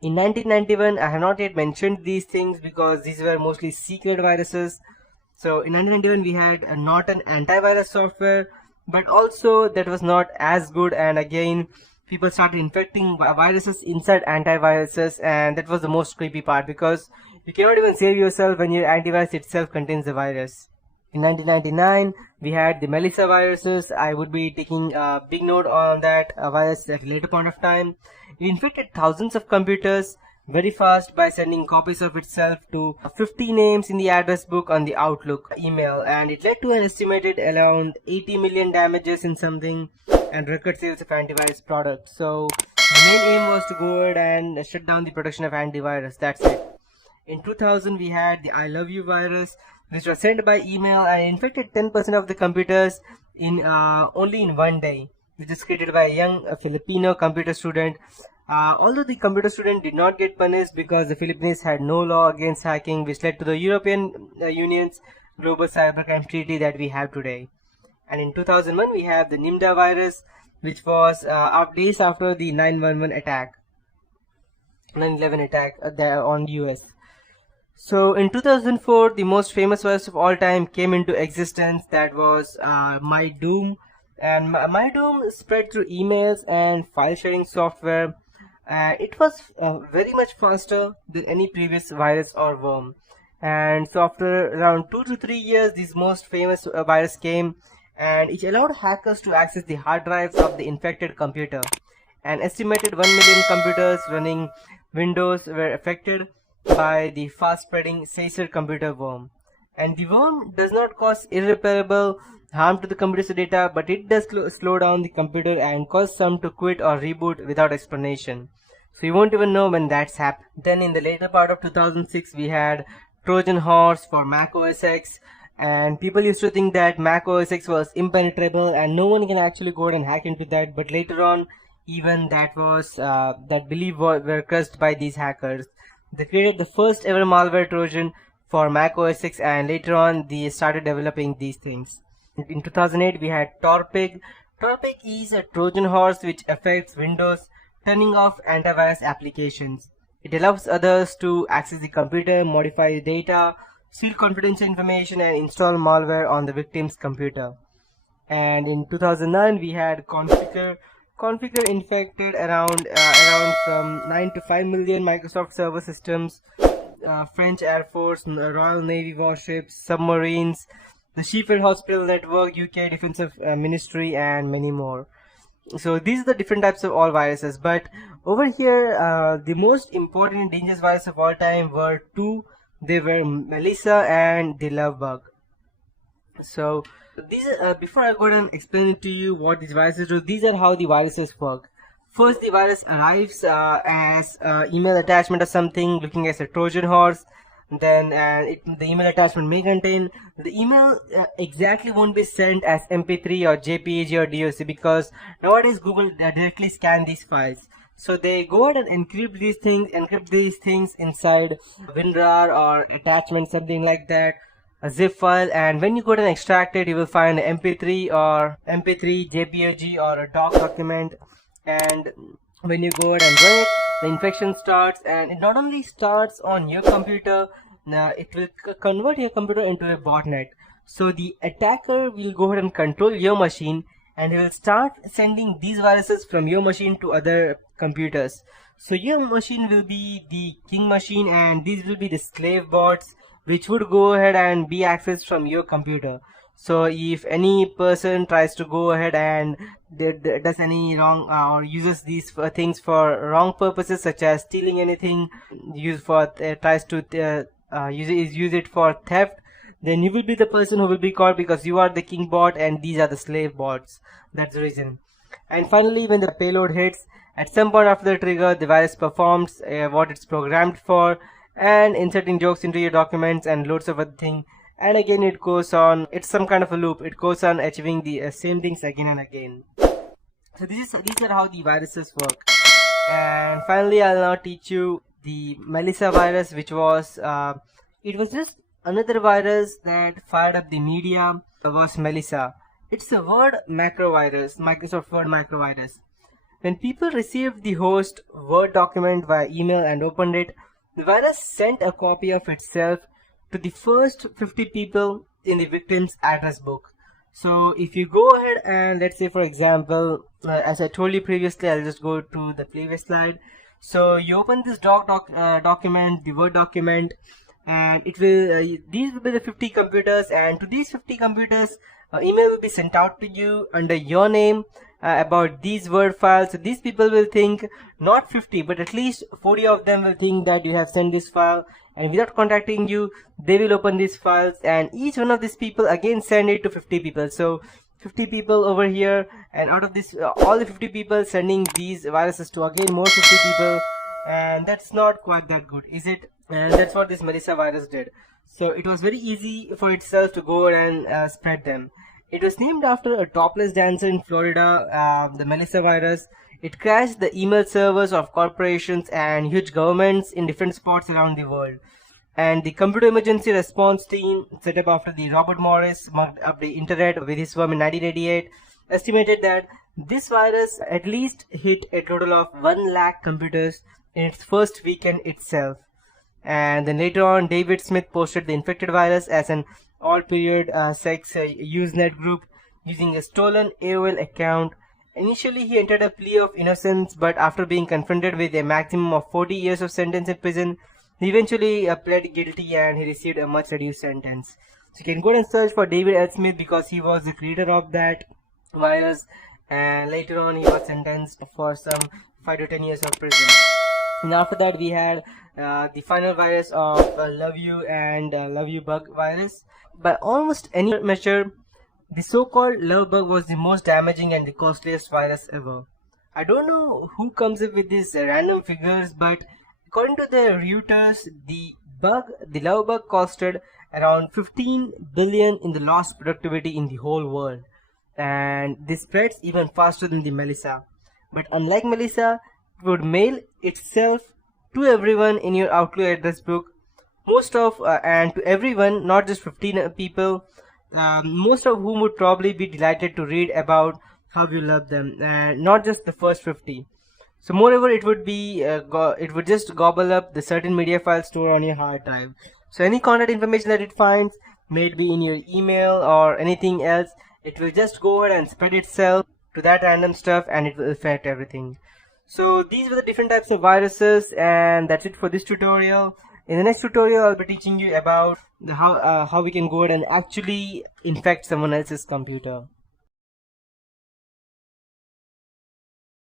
In 1991, I have not yet mentioned these things because these were mostly secret viruses. So in 1991 we had not an antivirus software, but also that was not as good, and again people started infecting viruses inside antiviruses, and that was the most creepy part because you cannot even save yourself when your antivirus itself contains the virus. In 1999 we had the Melissa viruses. I would be taking a big note on that virus at a later point of time. It infected thousands of computers very fast by sending copies of itself to 50 names in the address book on the Outlook email, and it led to an estimated around 80 million damages in something and record sales of antivirus products. So the main aim was to go ahead and shut down the production of antivirus. That's it. In 2000 we had the I love you virus, which was sent by email and infected 10% of the computers in only in one day, which is created by a young Filipino computer student. Although the computer student did not get punished because the Philippines had no law against hacking, which led to the European Union's global cybercrime treaty that we have today. And in 2001 we have the Nimda virus, which was days after the 9/11 attack, 9/11 attack there on the US. So in 2004, the most famous virus of all time came into existence. That was MyDoom, and MyDoom spread through emails and file sharing software. It was very much faster than any previous virus or worm. And so after around 2 to 3 years, this most famous virus came, and it allowed hackers to access the hard drives of the infected computer. An estimated 1 million computers running Windows were affected by the fast-spreading Caesar computer worm. And the worm does not cause irreparable harm to the computer's data, but it does slow down the computer and cause some to quit or reboot without explanation. So you won't even know when that's happened. Then in the later part of 2006, we had Trojan horse for Mac OS X, and people used to think that Mac OS X was impenetrable and no one can actually go ahead and hack into that, but later on, even that belief were crushed by these hackers. They created the first ever malware Trojan for Mac OS X, and later on they started developing these things. In 2008 we had Torpig. Torpig is a Trojan horse which affects Windows, turning off antivirus applications. It allows others to access the computer, modify the data, steal confidential information, and install malware on the victim's computer. And in 2009 we had Configure. Configure infected around from 9 to 5 million Microsoft server systems, French Air Force, Royal Navy warships, submarines, the Sheffield Hospital Network, UK Defense Ministry, and many more. So these are the different types of all viruses, but over here the most important and dangerous virus of all time were two. They were Melissa and the Love Bug. So these are, before I go ahead and explain to you what these viruses do, these are how the viruses work. First, the virus arrives as email attachment or something looking as a Trojan horse. Then the email attachment may contain the email exactly won't be sent as MP3 or JPG or DOC, because nowadays Google directly scan these files. So they go ahead and encrypt these things inside WinRAR or attachment, something like that, a zip file, and when you go ahead and extract it, you will find an MP3 or MP3, JPG or a doc document. And when you go ahead and run it, the infection starts, and it not only starts on your computer, it will convert your computer into a botnet. So the attacker will go ahead and control your machine, and he will start sending these viruses from your machine to other computers. So your machine will be the king machine, and these will be the slave bots which would go ahead and be accessed from your computer. So if any person tries to go ahead and does any wrong or uses these things for wrong purposes, such as stealing anything, tries to use it for theft, then you will be the person who will be caught, because you are the king bot and these are the slave bots. That's the reason. And finally, when the payload hits, at some point after the trigger, the virus performs what it's programmed for, and inserting jokes into your documents and loads of other things. And again it goes on, it's some kind of a loop, it goes on achieving the same things again and again. So these are how the viruses work. And finally I'll now teach you the Melissa virus, which was it was just another virus that fired up the media. Was Melissa. It's a Word macro virus, Microsoft Word macro virus. When people received the host Word document via email and opened it, the virus sent a copy of itself to the first 50 people in the victim's address book. So if you go ahead and let's say, for example, as I told you previously, I'll just go to the previous slide. So you open this document, the Word document, and it will these will be the 50 computers, and to these 50 computers email will be sent out to you under your name about these Word files. So these people will think not 50 but at least 40 of them will think that you have sent this file, and without contacting you they will open these files, and each one of these people again send it to 50 people. So 50 people over here, and out of this all the 50 people sending these viruses to again more 50 people, and that's not quite that good, is it? And that's what this Melissa virus did. So it was very easy for itself to go and spread them. It was named after a topless dancer in Florida, the Melissa virus. It crashed the email servers of corporations and huge governments in different spots around the world. And the computer emergency response team, set up after the Robert Morris mugged up the internet with his worm in 1988, estimated that this virus at least hit a total of 1 lakh computers in its first weekend itself. And then later on, David Smith posted the infected virus as an all-period sex Usenet group using a stolen AOL account. Initially, he entered a plea of innocence, but after being confronted with a maximum of 40 years of sentence in prison, he eventually pled guilty and he received a much reduced sentence. So you can go and search for David L. Smith because he was the creator of that virus, and later on he was sentenced for some 5 to 10 years of prison. And after that we had the final virus of Love You and Love You Bug virus. By almost any measure, the so-called love bug was the most damaging and the costliest virus ever. I don't know who comes up with these random figures, but according to the Reuters, the love bug costed around 15 billion in the lost productivity in the whole world. And this spreads even faster than the Melissa. But unlike Melissa, it would mail itself to everyone in your Outlook address book. And to everyone, not just 15 people, most of whom would probably be delighted to read about how you love them, and not just the first 50. So moreover, it would just gobble up the certain media file stored on your hard drive. So any contact information that it finds, may it be in your email or anything else, it will just go ahead and spread itself to that random stuff, and it will affect everything. So these were the different types of viruses, and that's it for this tutorial. In the next tutorial, I'll be teaching you about how we can go ahead and actually infect someone else's computer.